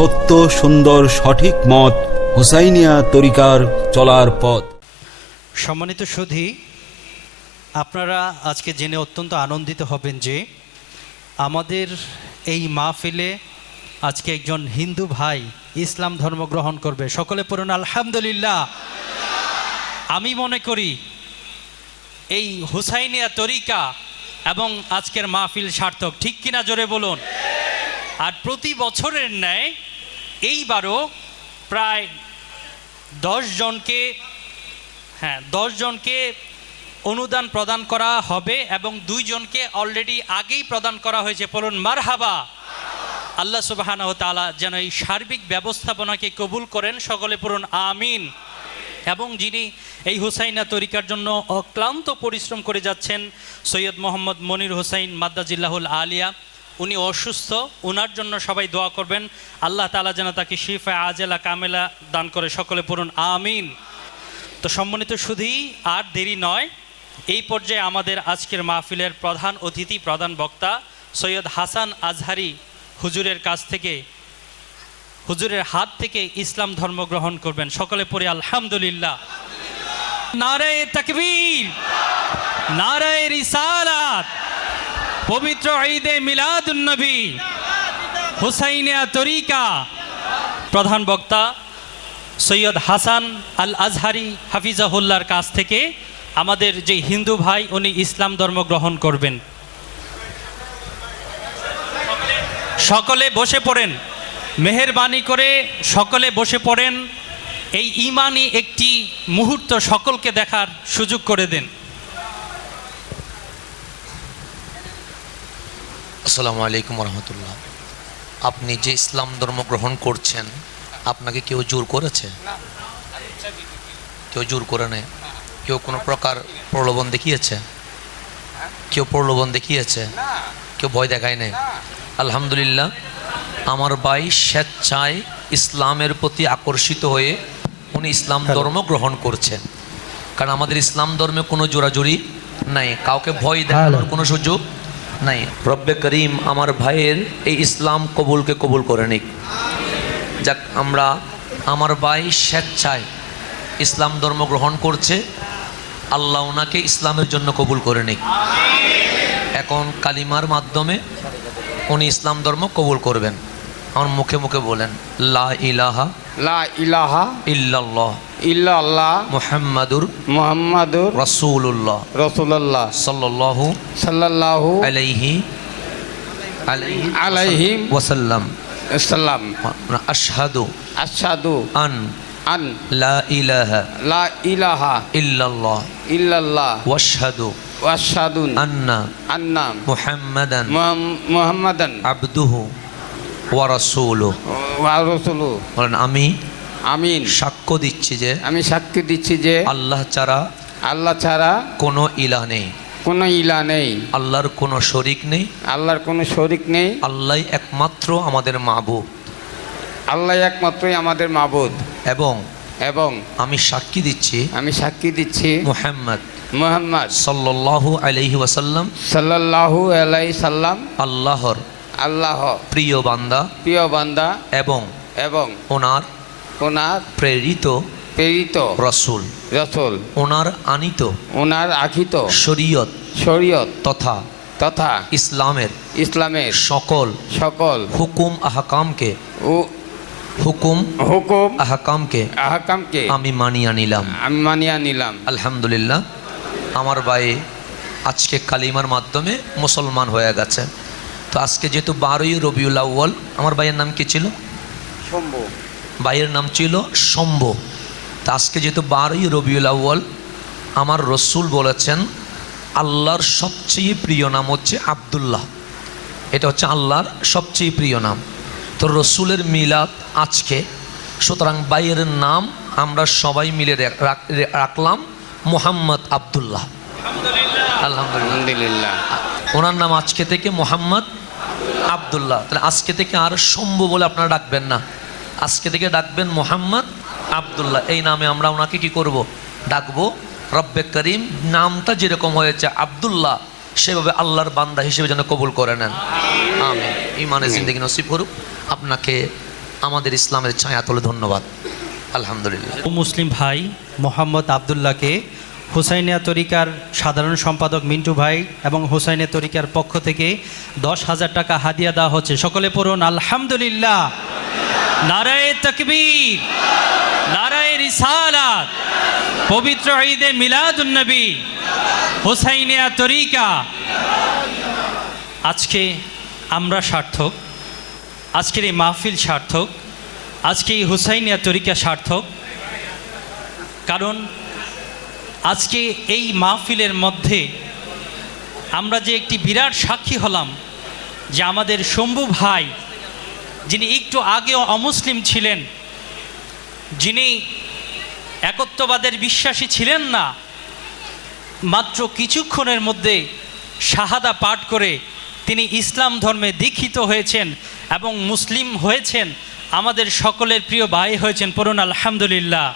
সত্য সুন্দর সঠিক মত হুসাইনিয়া তরিকার চলার পথ। সম্মানিত সুধী, আপনারা আজকে জেনে অত্যন্ত আনন্দিত হবেন যে আমাদের এই মাহফিলে আজকে একজন হিন্দু ভাই ইসলাম ধর্ম গ্রহণ করবে। সকলে পড়ুন আলহামদুলিল্লাহ। আমি মনে করি এই হুসাইনিয়া তরিকা এবং আজকের মাহফিল সার্থক, ঠিক কিনা জোরে বলুন। আর প্রতি বছরের ন্যায় এইবারও প্রায় 10 জনকে অনুদান প্রদান করা হবে এবং 2 জনকে অলরেডি আগেই প্রদান করা হয়েছে। বলুন মারহাবা। আল্লাহ সুবহানাহু ওয়া তাআলা যেন এই সার্বিক ব্যবস্থাপনাকে কবুল করেন, সকলে পড়ুন আমিন। এবং যিনি এই হুসাইনা তরিকার জন্য অক্লান্ত পরিশ্রম করে যাচ্ছেন, সৈয়দ মোহাম্মদ মনির হুসাইন মাদ্দাজিল্লাহুল আলিয়া, উনি অসুস্থ, ওনার জন্য সবাই দোয়া করবেন। আল্লাহ তাআলা যেন তাকে শিফা আজেলা কামেলা দান করে, সকলে পড়ুন আমিন। তো সম্মানিত সুধী, আর দেরি নয়, এই পর্যায়ে আমাদের আজকের মাহফিলের প্রধান অতিথি, প্রধান বক্তা সৈয়দ হাসান আজহারি হুজুরের কাছ থেকে, হুজুরের হাত থেকে ইসলাম ধর্ম গ্রহণ করবেন। সকলে পড়ে আলহামদুলিল্লাহ। নারায়ে তাকবীর, নারায়ে রিসালাত, পবিত্র ঈদে মিলাদুন নবী, হুসাইনিয়া তরিকা। প্রধান বক্তা সৈয়দ হাসান আল আজহারি হাফিজাহুল্লাহর কাছ থেকে আমাদের যে হিন্দু ভাই, উনি ইসলাম ধর্ম গ্রহণ করবেন। সকলে বসে পড়েন, মেহেরবানি করে সকলে বসে পড়েন। এই ঈমানি একটি মুহূর্ত সকলকে দেখার সুযোগ করে দেন। আসসালামু আলাইকুম রহমতুল্লাহ। আপনি যে ইসলাম ধর্ম গ্রহণ করছেন, আপনাকে কেউ জোর করেছে? কেউ জোর করে নেয়? কেউ কোনো প্রকার প্রলোভন দেখিয়েছে? কেউ প্রলোভন দেখিয়েছে? কেউ ভয় দেখায় নেই? আলহামদুলিল্লাহ, আমার ভাই স্বেচ্ছায় ইসলামের প্রতি আকর্ষিত হয়ে উনি ইসলাম ধর্ম গ্রহণ করছেন। কারণ আমাদের ইসলাম ধর্মে কোনো জোরাজুরি নাই, কাউকে ভয় দেখানোর কোনো সুযোগ নাই। রব্বে করিম আমার ভাইয়ের এই ইসলাম কবুলকে কবুল করে নিক। যাক, আমার ভাই স্বেচ্ছায় ইসলাম ধর্ম গ্রহণ করছে, আল্লাহ ওনাকে ইসলামের জন্য কবুল করে নিক। এখন কালিমার মাধ্যমে উনি ইসলাম ধর্ম কবুল করবেন। আমার মুখে মুখে বলেন, লা ইলাহা ইল্লাল্লাহ মুহাম্মাদুর রাসূলুল্লাহ সাল্লাল্লাহু আলাইহি ওয়াসাল্লাম। আশহাদু আন লা ইলাহা ইল্লাল্লাহ ওয়াশহাদু আন্না মুহাম্মাদান আবদুহু ওয়া রাসূলুহু। বলেন আমি সাক্ষ্য দিচ্ছি যে আল্লাহ ছাড়া কোনো ইলাহ নেই, আল্লাহর কোনো শরীক নেই, আল্লাহই একমাত্র আমাদের মাবুদ। এবং আমি সাক্ষী দিচ্ছি মুহাম্মদ সাল্লাল্লাহু আলাইহি ওয়াসাল্লাম আল্লাহর প্রিয় বান্দা এবং ওনার প্রেরিত রাসূল, ওনার আখিত শরীয়ত তথা ইসলামের সকল হুকুম আহকামকে আমি মানিয়া নিলাম। আলহামদুলিল্লাহ, আমার ভাই আজকে কালিমার মাধ্যমে মুসলমান হয়ে গেছে। তো আজকে যেহেতু 12ই রবিউল আউয়াল, আমার ভাইয়ের নাম কি ছিল? ভাইয়ের নাম ছিল শম্ভু। তো আজকে যেহেতু 12ই রবিউল আউয়াল, আমার রসুল বলেছেন আল্লাহর সবচেয়ে প্রিয় নাম হচ্ছে আব্দুল্লাহ। এটা হচ্ছে আল্লাহর সবচেয়ে প্রিয় নাম। তো রসুলের মিলাদ আজকে, সুতরাং ভাইয়ের নাম আমরা সবাই মিলে রাখলাম মুহাম্মদ আব্দুল্লাহ। আলহামদুলিল্লাহ, ওনার নাম আজকে থেকে মুহাম্মদ আব্দুল্লাহ। তাহলে আজকে থেকে আর শম্ভু বলে আপনারা ডাকবেন না, আজকে থেকে ডাকবেন মুহাম্মদ আব্দুল্লাহ। এই নামে আমরা ওনাকে কি করব? ডাকবো। রব্বে করিম নামটা যেরকম হয়েছে আব্দুল্লাহ, সেভাবে আল্লাহর বান্দা হিসেবে যেন কবুল করে নেন। আমিন। ইমানে জিন্দেগি নসিব করুক। আপনাকে আমাদের ইসলামের ছায়া তোলে। ধন্যবাদ। আলহামদুলিল্লাহ। মুসলিম ভাই মোহাম্মদ আবদুল্লাহকে হুসাইনিয়া তরিকার সাধারণ সম্পাদক মিন্টু ভাই এবং হুসাইনিয়া তরিকার পক্ষ থেকে 10,000 টাকা হাদিয়া দেওয়া হচ্ছে। সকলে পড়ুন আলহামদুলিল্লাহ। নারায়ে তাকবীর, নারায়ে রিসালাত, পবিত্র ঈদে মিলাদুন নবী, হুসাইনিয়া তরিকা। আজকে আমরা সার্থক, আজকের এই মাহফিল সার্থক, আজকে এই হুসাইনিয়া তরিকা সার্থক। কারণ আজকে এই মাহফিলের মধ্যে আমরা যে একটি বিরাট সাক্ষী হলাম যে আমাদের শম্ভু ভাই, যিনি একটু আগেও অমুসলিম ছিলেন, যিনি একত্ববাদের বিশ্বাসী ছিলেন না, মাত্র কিছুক্ষণের মধ্যে শাহাদা পাঠ করে তিনি ইসলাম ধর্মে দীক্ষিত হয়েছেন এবং মুসলিম হয়েছেন। আমাদের সকলের প্রিয় ভাই হয়েছেন। পড়ুন আলহামদুলিল্লাহ।